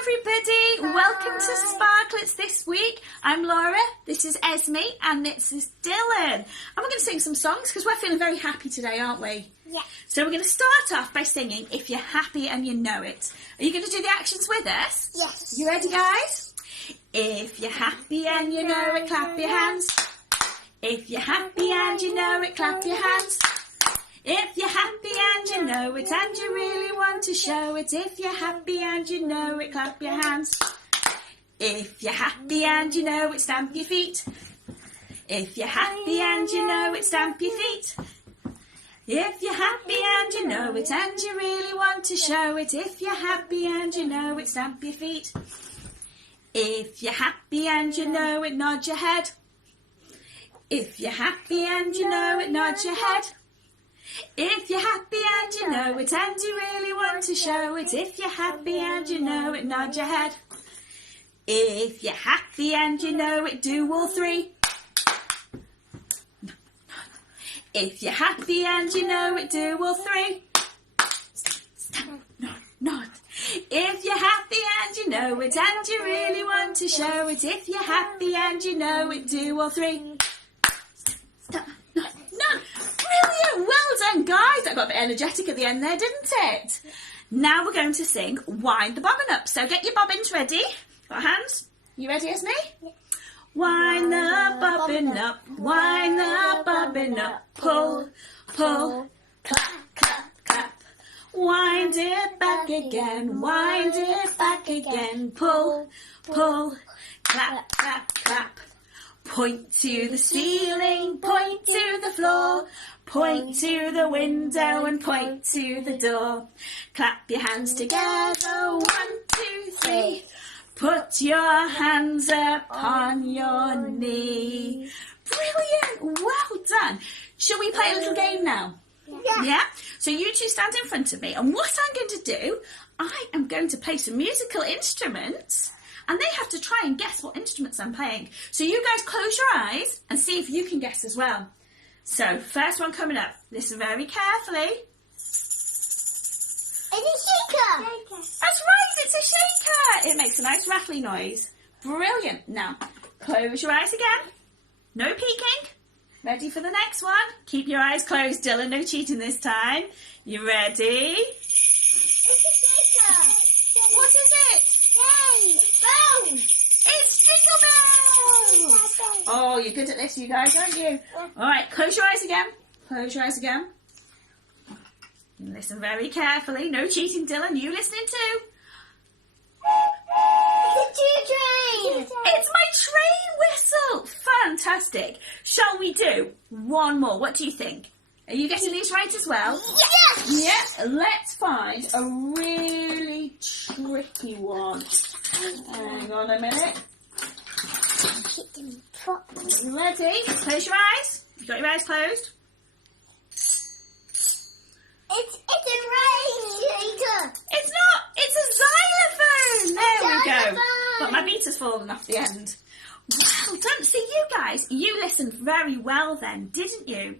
everybody, welcome to Sparklets this week. I'm Laura, this is Esme, and this is Dylan. And we're going to sing some songs because we're feeling very happy today, aren't we? Yeah. So we're going to start off by singing If You're Happy and You Know It. Are you going to do the actions with us? Yes. You ready, guys? If you're happy and you know it, clap your hands. If you're happy and you know it, clap your hands. If you're happy and you know it and you really want to show it, if you're happy and you know it, clap your hands. If you're happy and you know it, stamp your feet. If you're happy and you know it, stamp your feet. If you're happy and you know it and you really want to show it, if you're happy and you know it, stamp your feet. If you're happy and you know it, nod your head. If you're happy and you know it, nod your head. If you're happy and you know it and you really want to show it, if you're happy and you know it, nod your head. If you're happy and you know it, do all three. If you're happy and you know it, do all three. Stand, nod. If you're happy and you know it and you really want to show it, if you're happy and you know it, do all three. Brilliant, well done guys. That got a bit energetic at the end there, didn't it? Now we're going to sing Wind the Bobbin Up. So get your bobbins ready. Got hands? You ready, Esme? Yeah. Wind the bobbin up, wind the bobbin up, pull, pull, clap, clap, clap. Wind it back again, wind it back again, pull, pull, clap, clap, clap. Point to the ceiling, point to the floor, point to the window and point to the door. Clap your hands together, 1, 2, 3. Put your hands upon your knee. Brilliant, well done. Shall we play a little game now? Yeah. Yeah? So you two stand in front of me, and what I'm going to do, I am going to play some musical instruments, and they have to try and guess what instruments I'm playing. So you guys close your eyes and see if you can guess as well. So, first one coming up. Listen very carefully. It's a shaker. That's right, it's a shaker. It makes a nice rattly noise. Brilliant. Now, close your eyes again. No peeking. Ready for the next one? Keep your eyes closed, Dylan. No cheating this time. You ready? It's a shaker. What is it? Yay. Boom. It's Jingle Bells! Oh, you're good at this, you guys, aren't you? All right, close your eyes again. Close your eyes again. Listen very carefully. No cheating, Dylan. You listening too? It's a train. It's my train whistle. Fantastic. Shall we do one more? What do you think? Are you getting these right as well? Yes. Yeah, let's find a really tricky one. Hang on a minute. Hit them properly. Ready? Close your eyes. You got your eyes closed? It's a rain shaker. It's not. It's a xylophone. There we go. Xylophone. But my beat has fallen off the end. Well done. See, you guys, you listened very well then, didn't you?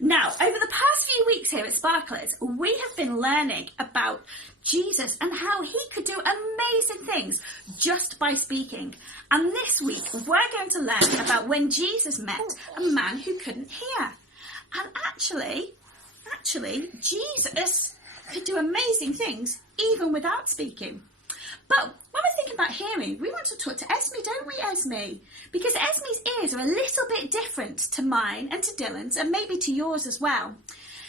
Now, over the past few weeks here at Sparklets, we have been learning about Jesus and how he could do amazing things just by speaking. And this week, we're going to learn about when Jesus met a man who couldn't hear. And actually, Jesus could do amazing things even without speaking. But when we're thinking about hearing, we want to talk to Esme, don't we, Esme? Because Esme's ears are a little bit different to mine and to Dylan's and maybe to yours as well.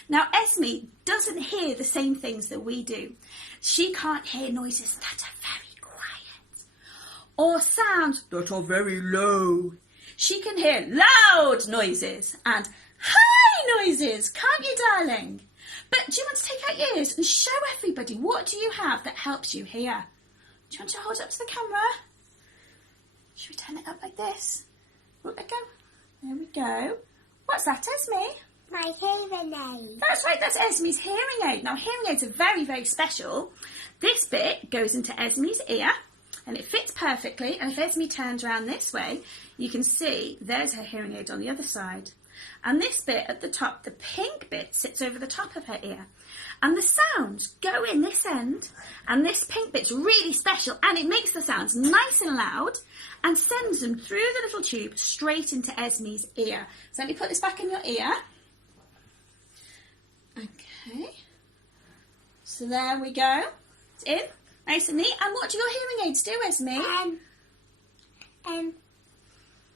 Now, Esme doesn't hear the same things that we do. She can't hear noises that are very quiet or sounds that are very low. She can hear loud noises and high noises, can't you, darling? But do you want to take out your ears and show everybody what do you have that helps you hear? Do you want to hold it up to the camera? Should we turn it up like this? There we go. There we go. What's that, Esme? My hearing aid. That's right, that's Esme's hearing aid. Now, hearing aids are very, very special. This bit goes into Esme's ear, and it fits perfectly. And if Esme turns around this way, you can see there's her hearing aid on the other side. And this bit at the top, the pink bit, sits over the top of her ear. And the sounds go in this end, and this pink bit's really special, and it makes the sounds nice and loud and sends them through the little tube straight into Esme's ear. So let me put this back in your ear. Okay. So there we go. It's in, nice and neat. And what do your hearing aids do, Esme?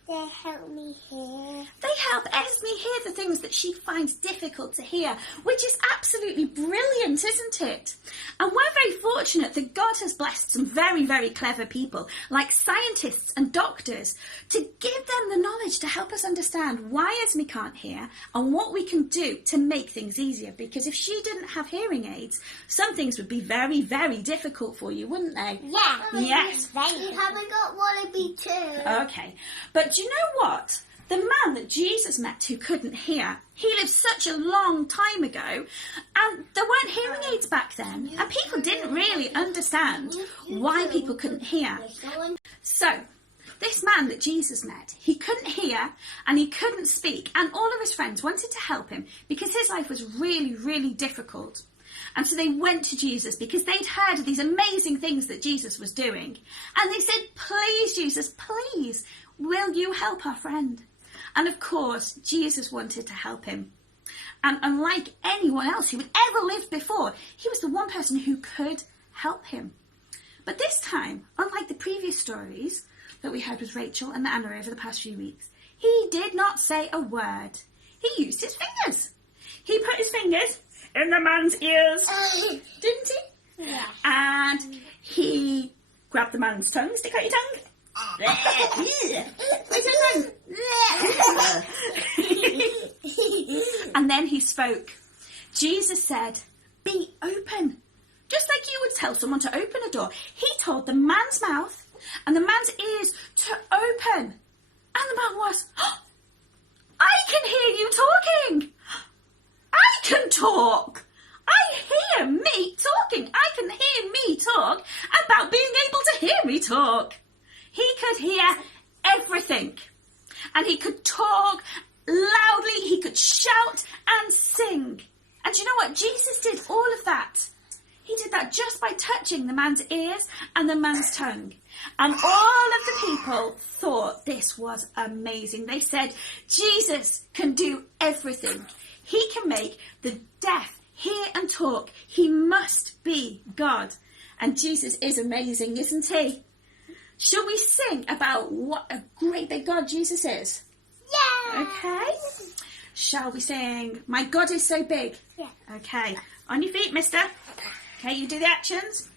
They help me hear. They help Esme hear the things that she finds difficult to hear, which is absolutely brilliant, isn't it? And we're very fortunate that God has blessed some very, very clever people, like scientists and doctors, to give them the knowledge to help us understand why Esme can't hear and what we can do to make things easier. Because if she didn't have hearing aids, some things would be very, very difficult for you, wouldn't they? Yeah. Yes. You haven't got wallaby too. Okay. But do you know what? The man that Jesus met who couldn't hear, he lived such a long time ago, and there weren't hearing aids back then, and people didn't really understand why people couldn't hear. So, this man that Jesus met, he couldn't hear and he couldn't speak, and all of his friends wanted to help him because his life was really, really difficult. And so they went to Jesus because they'd heard of these amazing things that Jesus was doing. And they said, please, Jesus, please, will you help our friend? And of course, Jesus wanted to help him. And unlike anyone else who had ever lived before, he was the one person who could help him. But this time, unlike the previous stories that we heard with Rachel and Anna over the past few weeks, he did not say a word. He used his fingers. He put his fingers in the man's ears, didn't he? Yeah. And he grabbed the man's tongue. Stick out your tongue. Where's your tongue? And then he spoke. Jesus said, be open. Just like you would tell someone to open a door. He told the man's mouth and the man's ears to open. And the man was, oh, I can hear you talking. I can talk. I hear me talking. I can hear me talk about being able to hear me talk. He could hear everything. And he could talk loudly. He could shout and sing. And you know what? Jesus did all of that. He did that just by touching the man's ears and the man's tongue. And all of the people thought this was amazing. They said, Jesus can do everything. He can make the deaf hear and talk. He must be God. And Jesus is amazing, isn't he? Shall we sing about what a great big God Jesus is? Yeah. Okay. Shall we sing, My God is so big? Yeah. Okay. On your feet, mister. Okay, you do the actions.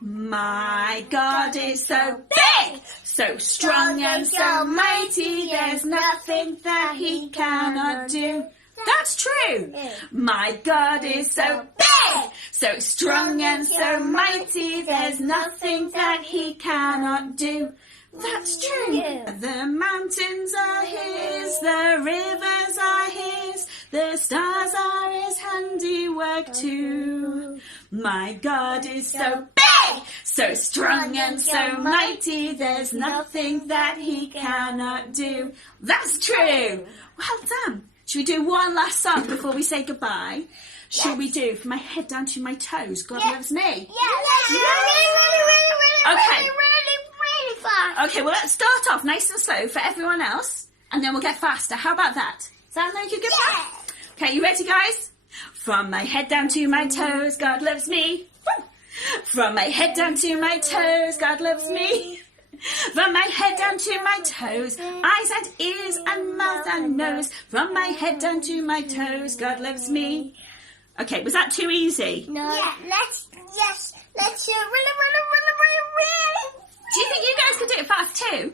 My God is so big, so strong and so mighty, there's nothing that he cannot do. That's true. My God is so big, so strong and so mighty, there's nothing that he cannot do. That's true. The mountains are his, the rivers are his, the stars are his handiwork too. My God is so big, so strong and so mighty, there's nothing that he cannot do. That's true. Well done. Should we do one last song before we say goodbye? Shall we do From My Head Down to My Toes, God Loves Me? Yeah. Really fast. Okay, well, let's start off nice and slow for everyone else, and then we'll get faster. How about that? Does that make a good plan? Okay, you ready, guys? From my head down to my toes, God loves me. From my head down to my toes, God loves me. From my head down to my toes, eyes and ears and mouth and nose. From my head down to my toes, God loves me. Okay, was that too easy? No. Yeah, let's really. Do you think you guys could do it fast too?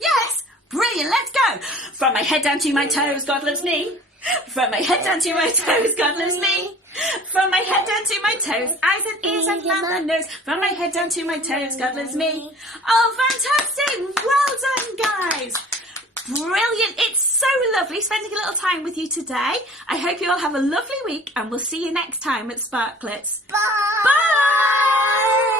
Yes! Brilliant, let's go! From my head down to my toes, God loves me. From my head down to my toes, God loves me. From my head down to my toes, eyes and ears and mouth and nose. From my head down to my toes, God loves me. Oh, fantastic! Well done, guys! Brilliant! It's so lovely spending a little time with you today. I hope you all have a lovely week, and we'll see you next time at Sparklets. Bye! Bye!